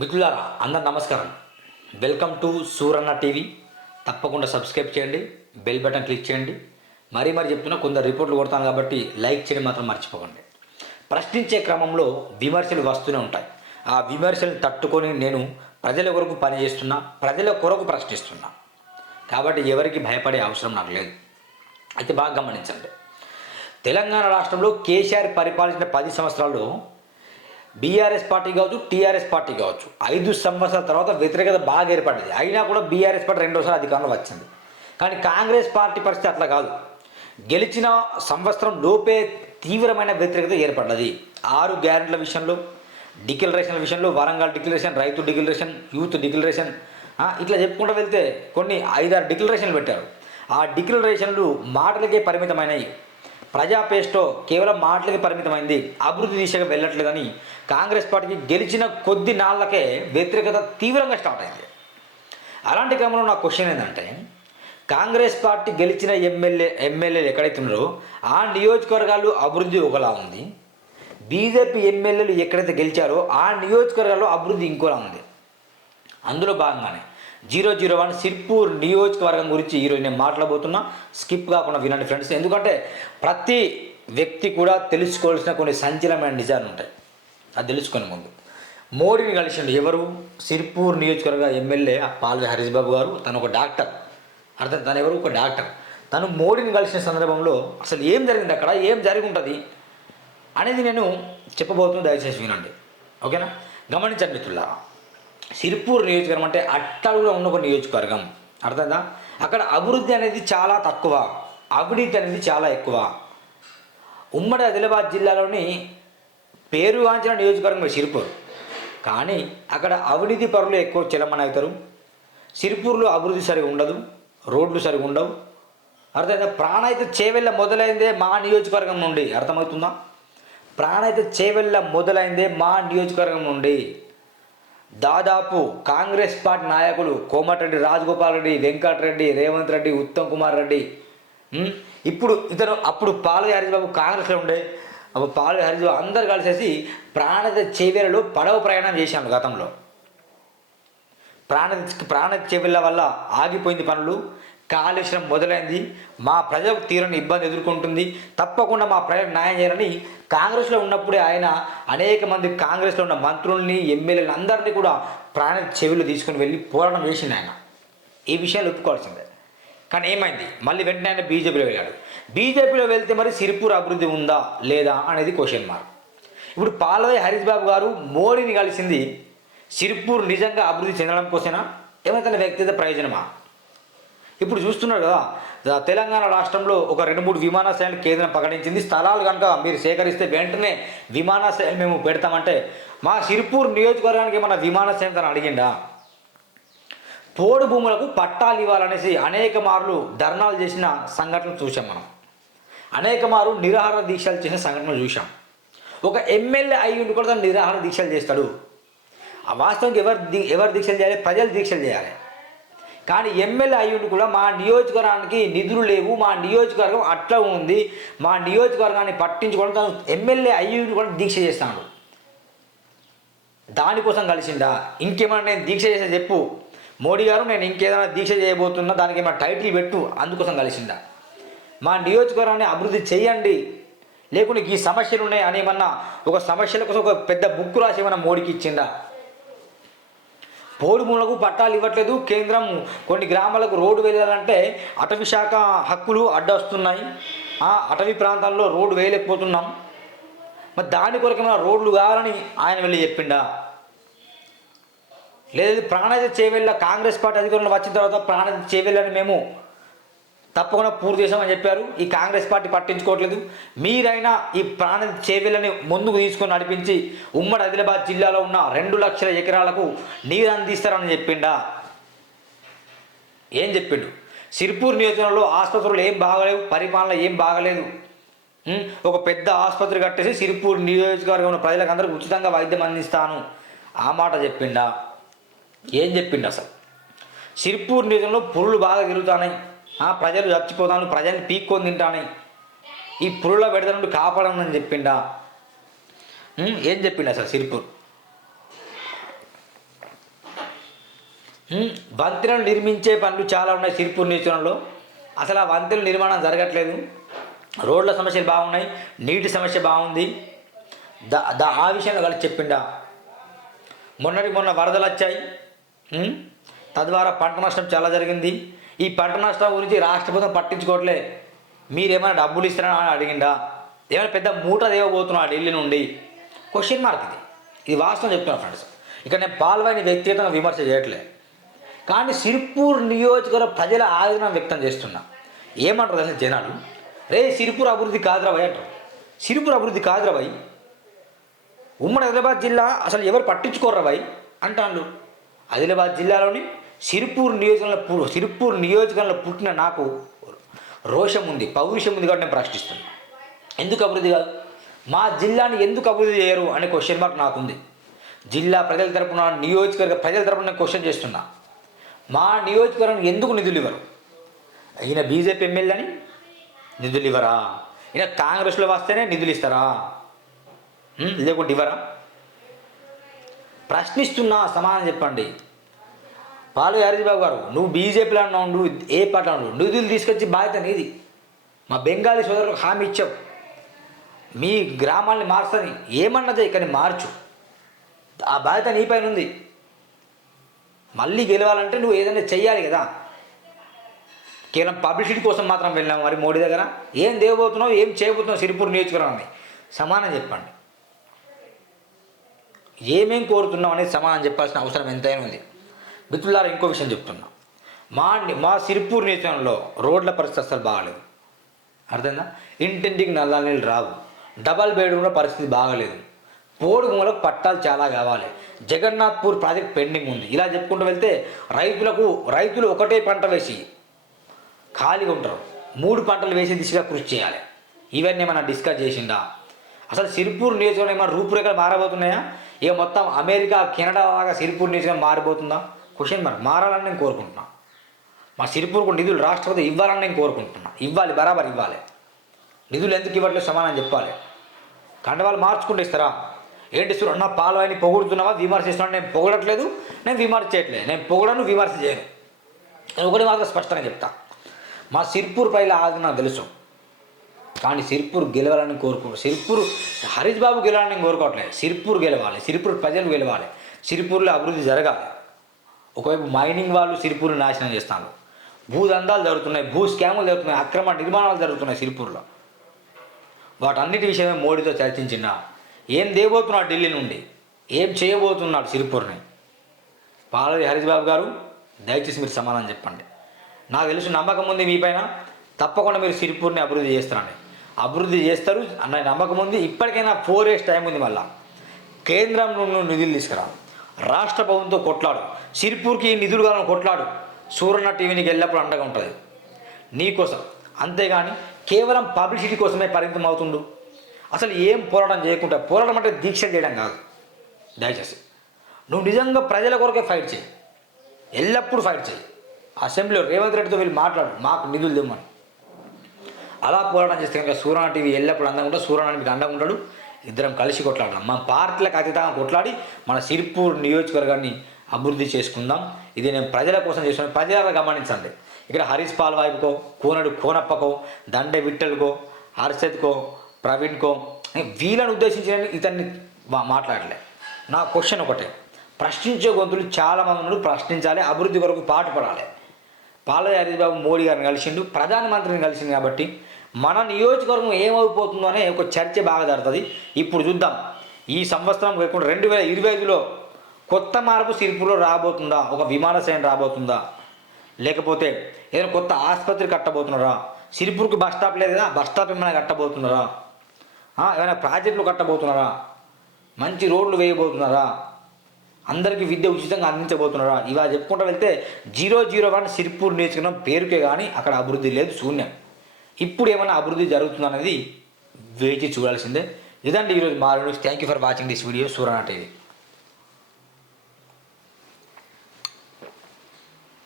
మిత్రులారా అందరు నమస్కారం. Welcome to Suranna TV. తప్పకుండా సబ్స్క్రైబ్ చేయండి బెల్ బటన్ క్లిక్ చేయండి. మరీ మరి చెప్తున్నా కొందరు రిపోర్ట్లు కొడతాను కాబట్టి లైక్ చేయడం మాత్రం మర్చిపోకండి. ప్రశ్నించే క్రమంలో విమర్శలు వస్తూనే ఉంటాయి. ఆ విమర్శలు తట్టుకొని నేను ప్రజల కొరకు పనిచేస్తున్నా ప్రజల కొరకు ప్రశ్నిస్తున్నా. కాబట్టి ఎవరికి భయపడే అవసరం నాకు లేదు. అయితే బాగా గమనించండి. తెలంగాణ రాష్ట్రంలో కేసీఆర్ పరిపాలించిన పది సంవత్సరాల్లో బీఆర్ఎస్ పార్టీ కావచ్చు టీఆర్ఎస్ పార్టీ కావచ్చు. ఐదు సంవత్సరాల తర్వాత వ్యతిరేకత బాగా ఏర్పడింది. అయినా కూడా బీఆర్ఎస్ పార్టీ రెండోసారి అధికారంలో వచ్చింది. కానీ కాంగ్రెస్ పార్టీ పరిస్థితి అట్లా కాదు. గెలిచిన సంవత్సరం లోపే తీవ్రమైన వ్యతిరేకత ఏర్పడ్డది. ఆరు గ్యారెంట్ల విషయంలో డిక్లరేషన్ల విషయంలో వరంగల్ డిక్లరేషన్ రైతు డిక్లరేషన్ యూత్ డిక్లరేషన్ ఇట్లా చెప్పుకుంటూ వెళ్తే కొన్ని ఐదారు డిక్లరేషన్లు పెట్టారు. ఆ డిక్లరేషన్లు మాటలకే పరిమితమైనవి. ప్రజాపేష్టో కేవలం మాటలకి పరిమితమైంది. అభివృద్ధి దిశగా వెళ్ళట్లేదని కాంగ్రెస్ పార్టీకి గెలిచిన కొద్ది నాళ్ళకే వ్యతిరేకత తీవ్రంగా స్టార్ట్ అయింది. అలాంటి క్రమంలో నా క్వశ్చన్ ఏంటంటే కాంగ్రెస్ పార్టీ గెలిచిన ఎమ్మెల్యే ఎమ్మెల్యేలు ఎక్కడైతే ఉన్నారో ఆ నియోజకవర్గాలు అభివృద్ధి ఒకలా ఉంది. బీజేపీ ఎమ్మెల్యేలు ఎక్కడైతే గెలిచారో ఆ నియోజకవర్గాల్లో అభివృద్ధి ఇంకోలా ఉంది. అందులో భాగంగానే జీరో జీరో వన్ సిర్పూర్ నియోజకవర్గం గురించి ఈరోజు నేను మాట్లాడబోతున్నా. స్కిప్ కాకుండా వినండి ఫ్రెండ్స్. ఎందుకంటే ప్రతి వ్యక్తి కూడా తెలుసుకోవాల్సిన కొన్ని సంచలనమైన నిజాలు ఉంటాయి. అది తెలుసుకునే ముందు. మోడీని కలిసిండు ఎవరు? సిర్పూర్ నియోజకవర్గ ఎమ్మెల్యే పాల్వి హరీష్ బాబు గారు. తను ఒక డాక్టర్. అర్థం తను ఎవరు? ఒక డాక్టర్. తను మోడీని కలిసిన సందర్భంలో అసలు ఏం జరిగింది అక్కడ? ఏం జరిగి ఉంటుంది అనేది నేను చెప్పబోతున్నా. దయచేసి వినండి. ఓకేనా? గమనించండి మిత్రులారా. సిరిపూర్ నియోజకవర్గం అంటే అట్టడుగులో ఉన్న ఒక నియోజకవర్గం. అర్థమైందా? అక్కడ అభివృద్ధి అనేది చాలా తక్కువ. అవినీతి అనేది చాలా ఎక్కువ. ఉమ్మడి ఆదిలాబాద్ జిల్లాలోని పేరుగాంచిన నియోజకవర్గం సిరిపూర్. కానీ అక్కడ అవినీతి పరులు ఎక్కువ చెలమని అవుతారు. సిరిపూర్లో అభివృద్ధి సరిగా ఉండదు. రోడ్లు సరిగా ఉండవు. అర్థమైందా? ప్రాణైతే చేవెళ్ళ మొదలైందే మా నియోజకవర్గం నుండి. అర్థమవుతుందా? ప్రాణైతే చేవెళ్ళ మొదలైందే మా నియోజకవర్గం నుండి. దాదాపు కాంగ్రెస్ పార్టీ నాయకులు కోమటిరెడ్డి రాజగోపాల్ రెడ్డి వెంకటరెడ్డి రేవంత్ రెడ్డి ఉత్తమ్ కుమార్ రెడ్డి. ఇప్పుడు ఇతను అప్పుడు పాలవి హరిబాబు కాంగ్రెస్లో ఉండే అప్పుడు పాలవి హరిబాబు అందరు కలిసేసి ప్రాణత చేవేలలో పడవ ప్రయాణం చేశాను గతంలో. ప్రాణ ప్రాణ చెవిళ్ళ వల్ల ఆగిపోయింది పనులు. కాలుష్యం మొదలైంది. మా ప్రజలకు తీరని ఇబ్బంది ఎదుర్కొంటుంది. తప్పకుండా మా ప్రజలకు న్యాయం చేయాలని కాంగ్రెస్లో ఉన్నప్పుడే ఆయన అనేక మంది కాంగ్రెస్లో ఉన్న మంత్రుల్ని ఎమ్మెల్యేలు అందరినీ కూడా ప్రాణ చెవిలో తీసుకుని వెళ్ళి పోరాటం చేసింది ఆయన. ఈ విషయాలు ఒప్పుకోవాల్సిందే. కానీ ఏమైంది? మళ్ళీ వెంటనే ఆయన బీజేపీలో వెళ్ళాడు. బీజేపీలో వెళ్తే మరి సిరిపూర్ అభివృద్ధి ఉందా లేదా అనేది క్వశ్చన్ మార్క్ ఇప్పుడు పాలవై హరీష్ బాబు గారు మోడీని కలిసింది సిరిపూర్ నిజంగా అభివృద్ధి చెందడం కోసమేనా? ఏమైతే వ్యక్తిగత ప్రయోజనమా? ఇప్పుడు చూస్తున్నారు కదా తెలంగాణ రాష్ట్రంలో ఒక రెండు మూడు విమానాశ్రయాలు కేంద్రం ప్రకటించింది. స్థలాలు కనుక మీరు సేకరిస్తే వెంటనే విమానాశ్రయాలు మేము పెడతామంటే మా సిరిపూర్ నియోజకవర్గానికి మన విమానాశ్రయం తను అడిగిండా? పోడు భూములకు పట్టాలు ఇవ్వాలనేసి అనేక మార్లు ధర్నాలు చేసిన సంఘటనలు చూసాం మనం. అనేక మారు నిరాహార దీక్షలు చేసిన సంఘటనలు చూసాం ఒక ఎమ్మెల్యే అయి ఉండి కూడా తను నిరాహార దీక్షలు చేస్తాడు. ఆ వాస్తవానికి ఎవరు ఎవరు దీక్షలు చేయాలి? ప్రజలు దీక్షలు చేయాలి. కానీ ఎమ్మెల్యే అయ్యుండి కూడా మా నియోజకవర్గానికి నిధులు లేవు మా నియోజకవర్గం అట్లా ఉంది మా నియోజకవర్గాన్ని పట్టించుకోవడం తను ఎమ్మెల్యే అయ్యుండి కూడా దీక్ష చేస్తాడు. దానికోసం కలిసిందా ఇంకేమైనా నేను దీక్ష చేసే చెప్పు. మోడీ గారు నేను ఇంకేదైనా దీక్ష చేయబోతున్నా దానికి ఏమైనా టైటిల్ పెట్టు అందుకోసం కలిసిందా మా నియోజకవర్గాన్ని అభివృద్ధి చేయండి. లేకుంటే ఈ సమస్యలు ఉన్నాయి అని ఏమన్నా ఒక సమస్యల కోసం ఒక పెద్ద బుక్ రాసి ఏమన్నా మోడీకి ఇచ్చిందా పోడు పట్టాలు ఇవ్వట్లేదు. కేంద్రం కొన్ని గ్రామాలకు రోడ్డు వేయాలంటే అటవీ శాఖ హక్కులు అడ్డొస్తున్నాయి. ఆ అటవీ ప్రాంతాల్లో రోడ్డు వేయలేకపోతున్నాం. మరి దాని కొరకు ఏమైనా రోడ్లు కావాలని ఆయన వెళ్ళి చెప్పిండా? లేదు ప్రాణాయిత చేవెళ్ళ కాంగ్రెస్ పార్టీ అధికారంలో వచ్చిన తర్వాత ప్రాణాయిత చేవెళ్ళని మేము తప్పకుండా పూర్తి చేసామని చెప్పారు. ఈ కాంగ్రెస్ పార్టీ పట్టించుకోవట్లేదు. మీరైనా ఈ ప్రాణ చేవెళ్ళని ముందుకు తీసుకొని నడిపించి ఉమ్మడి ఆదిలాబాద్ జిల్లాలో ఉన్న రెండు లక్షల ఎకరాలకు నీరు అందిస్తారని చెప్పిండా? ఏం చెప్పిండు? సిర్పూర్ నియోజకవర్గంలో ఆసుపత్రులు ఏం బాగలేవు పరిపాలన ఏం బాగలేదు. ఒక పెద్ద ఆసుపత్రి కట్టేసి సిరిపూర్ నియోజకవర్గంలో ప్రజలకు అందరికీ ఉచితంగా వైద్యం అందిస్తాను. ఆ మాట చెప్పిండా? ఏం చెప్పిండు అసలు? సిరిపూర్ నియోజకంలో పురులు బాగా తిరుగుతున్నాయి. ప్రజలు చచ్చిపోతాను ప్రజల్ని పీక్కొని తింటాను ఈ పురుల పెడత నుండి కాపాడనని చెప్పిండా? ఏం చెప్పిండు అసలు సిరిపూర్? వంతెనలు నిర్మించే పనులు చాలా ఉన్నాయి సిరిపూర్ నియోజకవర్గంలో. అసలు ఆ వంతెనల నిర్మాణం జరగట్లేదు. రోడ్ల సమస్యలు బాగున్నాయి నీటి సమస్య బాగుంది. దా దా ఆ విషయంలో కలిసి చెప్పిండా? మొన్నటి మొన్న వరదలు వచ్చాయి. తద్వారా పంట నష్టం చాలా జరిగింది. ఈ పంట నష్టం గురించి రాష్ట్ర ప్రభుత్వం పట్టించుకోవట్లే. మీరేమైనా డబ్బులు ఇస్తారా అని అడిగిండా ఏమైనా పెద్ద మూట దేవబోతున్నా ఢిల్లీ నుండి? క్వశ్చన్ మార్క్ ఇది. ఇది వాస్తవం చెప్తున్నా ఫ్రెండ్స్ ఇక్కడ నేను పాల్వాయిని వ్యక్తిగతంగా విమర్శ చేయట్లే. కానీ సిరిపూర్ నియోజకవర్గ ప్రజల ఆవేదన వ్యక్తం చేస్తున్నా. ఏమంటారు అసలు జనాలు? రే సిరిపూర్ అభివృద్ధి కాదురా అంటారు. సిరిపూర్ అభివృద్ధి కాదురా ఉమ్మడి ఆదిలాబాద్ జిల్లా అసలు ఎవరు పట్టించుకోర్రా భయ్? అంటాను ఆదిలాబాద్ జిల్లాలోని సిరిపూర్ నియోజకంలో పు- సిరిపూర్ నియోజకంలో పుట్టిన నాకు రోషం ఉంది పౌరుషం ఉంది కాబట్టి నేను ప్రశ్నిస్తున్నాను ఎందుకు అభివృద్ధి కాదు? మా జిల్లాని ఎందుకు అభివృద్ధి చేయరు అనే క్వశ్చన్ మార్క్ నాకుంది. జిల్లా ప్రజల తరపున నియోజకవర్గ ప్రజల తరపున నేను క్వశ్చన్ చేస్తున్నా. మా నియోజకవర్గం ఎందుకు నిధులు ఇవ్వరు? ఈయన బీజేపీ ఎమ్మెల్యేని నిధులు ఇవ్వరా? ఈయన కాంగ్రెస్లో వస్తేనే నిధులు ఇస్తారా? లేకుంటే ఇవ్వరా? ప్రశ్నిస్తున్నా సమాధానం చెప్పండి. పాలు హరిబాబు గారు నువ్వు బీజేపీలో అన్నావు నువ్వు ఏ పార్టీలో ఉన్నావు నిధులు తీసుకొచ్చి బాధ్యత నీది. మా బెంగాలీ సోదరులకు హామీ ఇచ్చావు. మీ గ్రామాన్ని మార్చని ఏమన్నదే కానీ మార్చు. ఆ బాధ్యత నీ పైన ఉంది. మళ్ళీ గెలవాలంటే నువ్వు ఏదైనా చెయ్యాలి కదా. కేవలం పబ్లిసిటీ కోసం మాత్రం వెళ్ళాము మరి మోడీ దగ్గర. ఏం దేవబోతున్నావు ఏం చేయబోతున్నావు సిరిపూర్ నియోజకవర్గాన్ని? సమానం చెప్పండి. ఏమేం కోరుతున్నాం అనేది సమానం చెప్పాల్సిన అవసరం ఎంతైనా ఉంది. మిత్రులారా ఇంకో విషయం చెప్తున్నా. మా మా సిరిపూర్ నియోజకవర్గంలో రోడ్ల పరిస్థితి అసలు బాగాలేదు. అర్థమైందా? ఇంటింటికి నల్ల నీళ్ళు రావు. డబల్ బెడ్రూమ్ల పరిస్థితి బాగలేదు. పోడు మూలకు పట్టాలు చాలా కావాలి. జగన్నాథ్పూర్ ప్రాజెక్ట్ పెండింగ్ ఉంది. ఇలా చెప్పుకుంటూ వెళ్తే రైతులకు రైతులు ఒకటే పంట వేసి ఖాళీగా ఉంటారు. మూడు పంటలు వేసే దిశగా కృషి చేయాలి. ఇవన్నీ ఏమైనా డిస్కస్ చేసిందా అసలు సిరిపూర్ నియోజకవర్గం ఏమైనా రూపురేఖలు మారబోతున్నాయా? ఇక మొత్తం అమెరికా కెనడా లాగా సిరిపూర్ నియోజకవర్గం మారిపోతుందా? క్వశ్చన్ మరి మారాలని నేను కోరుకుంటున్నా. మా సిరిపూర్కు నిధులు రాష్ట్రపతి ఇవ్వాలని నేను కోరుకుంటున్నా. ఇవ్వాలి బరాబర్ ఇవ్వాలి. నిధులు ఎందుకు ఇవ్వట్లేదు సమానం చెప్పాలి. కండవాళ్ళు మార్చుకుంటూ ఇస్తారా? ఏంటి సుర పాలు పాలవాయిని పొగుడుతున్నావా? విమర్శిస్తున్నా నేను పొగడట్లేదు నేను విమర్శ చేయట్లేదు. నేను పొగడను విమర్శ చేయను. నేను ఒకటి మాత్రం స్పష్టంగా చెప్తా. మా సిర్పూర్ పైల ఆది నాకు తెలుసు. కానీ సిర్పూర్ గెలవాలని కోరుకో సిర్పూర్ హరీష్ బాబు గెలవాలని కోరుకోవట్లేదు. సిర్పూర్ గెలవాలి సిర్పూర్ ప్రజలు గెలవాలి. సిరిపూర్లో అభివృద్ధి జరగాలి. ఒకవైపు మైనింగ్ వాళ్ళు సిరిపూర్ని నాశనం చేస్తున్నారు భూదందాలు జరుగుతున్నాయి భూ స్కాములు జరుగుతున్నాయి అక్రమ నిర్మాణాలు జరుగుతున్నాయి సిరిపూర్లో. వాటన్నిటి విషయమే మోడీతో చర్చించిన ఏం దేబోతున్నాడు ఢిల్లీ నుండి? ఏం చేయబోతున్నాడు సిరిపూర్ని? పాలవి హరీష్ గారు దయచేసి మీరు సమాధానం చెప్పండి. నాకు తెలుసు నమ్మకం ఉంది మీపైన తప్పకుండా మీరు సిరిపూర్ని అభివృద్ధి చేస్తారండి అభివృద్ధి చేస్తారు అన్న నమ్మకం ఉంది ఇప్పటికైనా ఫోర్ ఇయర్స్ టైం ఉంది మళ్ళా. కేంద్రం నుండి నిధులు తీసుకురావాలి. రాష్ట్ర ప్రభుత్వంతో కొట్లాడు. సిరిపూర్కి నిధులు కావాలని కొట్లాడు. సూర్యన్న టీవీనికి ఎల్లప్పుడు అండగా ఉంటుంది. నీకోసం అంతేగాని కేవలం పబ్లిసిటీ కోసమే పరిమితం అవుతుండు. అసలు ఏం పోరాటం చేయకుండా పోరాటం అంటే దీక్ష చేయడం కాదు. దయచేసి. నువ్వు నిజంగా ప్రజల కొరకే ఫైట్ చేయి. ఎల్లప్పుడూ ఫైట్ చేయి. అసెంబ్లీలో రేవంత్ రెడ్డితో వెళ్ళి మాట్లాడు. మాకు నిధులు దిమ్మని అలా పోరాటం చేస్తే కనుక సూర్యన టీవీ ఎల్లప్పుడు అందంగా ఉంటాడు సూర్యన మీకు అండగా ఉంటాడు. ఇద్దరం కలిసి కొట్లాడదాం. మన పార్టీలకు అతీతంగా కొట్లాడి మన సిరిపూర్ నియోజకవర్గాన్ని అభివృద్ధి చేసుకుందాం. ఇది నేను ప్రజల కోసం చేస్తున్నాను ప్రజలను గమనించండి. ఇక్కడ హరీష్ పాల్ వైపుకో కోనడు కోనప్పకో దండే విట్టల్కో హర్షత్కో ప్రవీణ్కో వీళ్ళని ఉద్దేశించి ఇతన్ని మాట్లాడలే. నా క్వశ్చన్ ఒకటే. ప్రశ్నించే గొంతులు చాలామంది ఉన్నారు. ప్రశ్నించాలి. అభివృద్ధి కొరకు పాటుపడాలి. పాలయ్య హరీష్ బాబు మోడీ గారిని కలిసిండు. ప్రధానమంత్రిని కలిసింది కాబట్టి మన నియోజకవర్గం ఏమైపోతుందో అనే ఒక చర్చ బాగా జరుగుతుంది. ఇప్పుడు చూద్దాం. ఈ సంవత్సరం కాకుండా రెండు వేల ఇరవై ఐదులో కొత్త మార్పు సిరిపులో రాబోతుందా? ఒక విమానాశ్రయం రాబోతుందా? లేకపోతే ఏదైనా కొత్త ఆసుపత్రి కట్టబోతున్నారా? సిరిపూర్కి బస్ స్టాప్ లేదు? కదా బస్ స్టాప్ ఏమైనా కట్టబోతున్నారా? ఏమైనా ప్రాజెక్టులు కట్టబోతున్నారా? మంచి రోడ్లు వేయబోతున్నారా? అందరికీ విద్య ఉచితంగా అందించబోతున్నారా? ఇవా చెప్పుకుంటూ వెళ్తే జీరో జీరో వన్ సిరిపూర్ నేర్చుకున్న పేరుకే కానీ అక్కడ అభివృద్ధి లేదు శూన్యం. ఇప్పుడు ఏమైనా అభివృద్ధి జరుగుతుందనేది వేచి చూడాల్సిందే. ఇదండి ఈరోజు మా thank you for watching this video Surana TV.